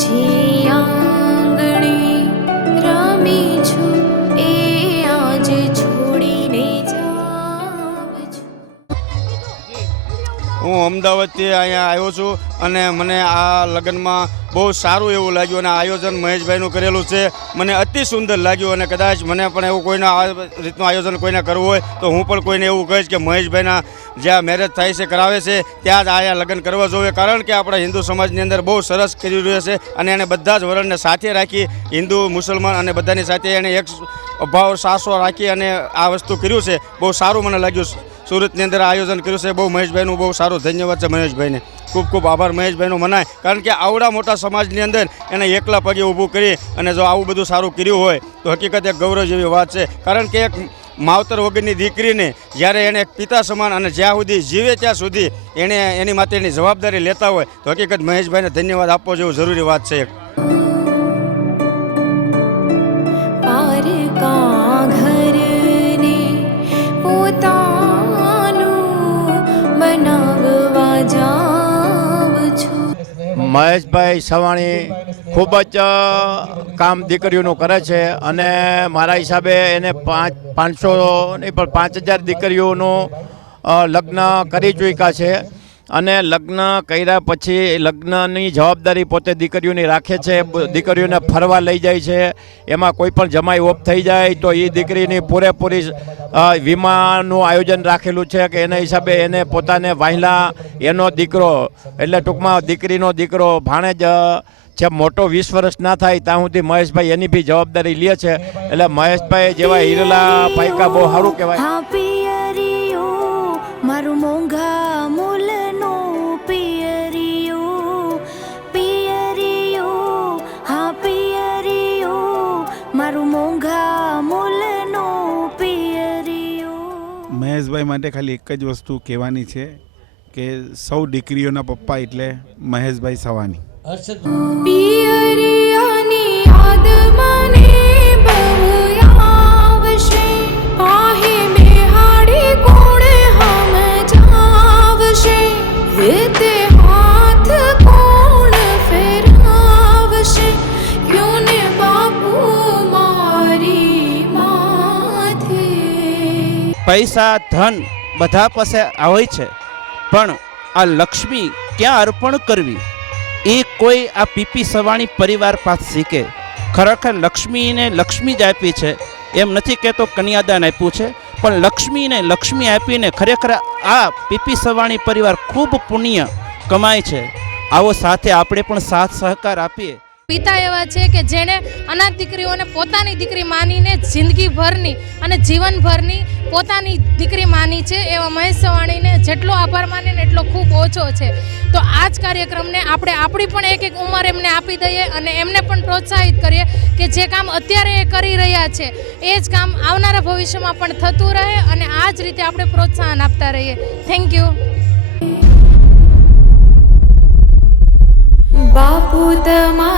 જે આંગણે રમી છું એ આજ છોડીને જાઉં છું। હું અમદાવાદથી અહીંયા આવ્યો છું અને મને આ લગ્નમાં બહુ સારું એવું લાગ્યું અને આયોજન મહેશભાઈનું કરેલું છે મને અતિ સુંદર લાગ્યું અને કદાચ મને પણ એવું કોઈના આ રીતનું આયોજન કોઈને કરવું હોય તો હું પણ કોઈને એવું કહીશ કે મહેશભાઈના જ્યાં મેરેજ થાય છે કરાવે છે ત્યાં જ અહીંયા લગ્ન કરવા જોઈએ, કારણ કે આપણા હિન્દુ સમાજની અંદર બહુ સરસ કરી રહ્યો છે અને એને બધા જ વરણને સાથે રાખી હિન્દુ મુસલમાન અને બધાની સાથે એને એક ભાવ સાસો રાખી અને આ વસ્તુ કર્યું છે। બહુ સારું મને લાગ્યું સુરતની અંદર આયોજન કર્યું છે। બહુ મહેશભાઈનું બહુ સારું ધન્યવાદ છે મહેશભાઈને, ખૂબ ખૂબ આભાર મહેશભાઈનો મનાય, કારણ કે આવડા મોટા સમાજની અંદર એને એકલા પગે ઊભું કરી અને જો આવું બધું સારું કર્યું હોય તો હકીકત એક ગૌરવ જેવી વાત છે, કારણ કે એક માવતર વગરની દીકરીને જ્યારે એને એક પિતા સમાન અને જ્યાં સુધી જીવે ત્યાં સુધી એને એની માટેની જવાબદારી લેતા હોય તો હકીકત મહેશભાઈને ધન્યવાદ આપવો જેવું જરૂરી વાત છે। ઘરને પોતાનું બનાવવા જાઉં છું। મહેશભાઈ સવાણી ખૂબ જ કામ દીકરીઓનું કરે છે અને મારા હિસાબે એને 500 નહીં પણ 5000 દીકરીઓનું લગ્ન કરી ચૂક્યા છે અને લગ્ન કર્યા પછી લગ્નની જવાબદારી પોતે દીકરીઓની રાખે છે। દીકરીઓને ફરવા લઈ જાય છે, એમાં કોઈ પણ જમાઈ ઓફ થઈ જાય તો એ દીકરીની પૂરેપૂરી વીમાનું આયોજન રાખેલું છે કે એના હિસાબે એને પોતાને વાહિલા એનો દીકરો એટલે ટૂંકમાં દીકરીનો દીકરો ભાણેજ જે મોટો 20 વર્ષ ના થાય ત્યાં સુધી મહેશભાઈ એની બી જવાબદારી લે છે। એટલે મહેશભાઈ જેવા હીરલા પાયકા બહુ સારું કહેવાય। મારું મોંઘા મૂલનો પિયરિયો પિયરિયો હા પિયરિયો મારું મોંઘા મૂલનો પિયરિયો। મહેશભાઈ માટે ખાલી એક જ વસ્તુ કહેવાની છે કે સૌ દીકરીઓના પપ્પા એટલે મહેશભાઈ સવાની। પિયરિયાની યાદ મને બહુ આવશે, આહે મેહાડી કોણ સમજાવશે, તે હાથ કોણ ફેરવશે, ક્યું ને બાપુ મારી માથે। પૈસા ધન બધા પાસે હોય છે પણ આ લક્ષ્મી ક્યાં અર્પણ કરવી એ કોઈ આ પીપી સવાણી પરિવાર પાસે શીખે। ખરેખર લક્ષ્મીને લક્ષ્મી જ આપી છે, એમ નથી કહેતો કન્યાદાન આપ્યું છે, પણ લક્ષ્મીને લક્ષ્મી આપીને ખરેખર આ પીપી સવાણી પરિવાર ખૂબ પુણ્ય કમાય છે। આવો સાથે આપણે પણ સાથ સહકાર આપીએ। પિતા એવા છે કે જેણે અનાથ દીકરીઓને પોતાની દીકરી માનીને જિંદગીભરની અને જીવનભરની પોતાની દીકરી માની છે, એવા મહેશ સવાણીને જેટલો આભાર માને ને એટલો ખૂબ ઓછો છે। તો આ જ કાર્યક્રમને આપણે આપણી પણ એક ઉંમર એમને આપી દઈએ અને એમને પણ પ્રોત્સાહિત કરીએ કે જે કામ અત્યારે એ કરી રહ્યા છે એ જ કામ આવનારા ભવિષ્યમાં પણ થતું રહે અને આ જ રીતે આપણે પ્રોત્સાહન આપતા રહીએ। Thank you. બાપુ તમારા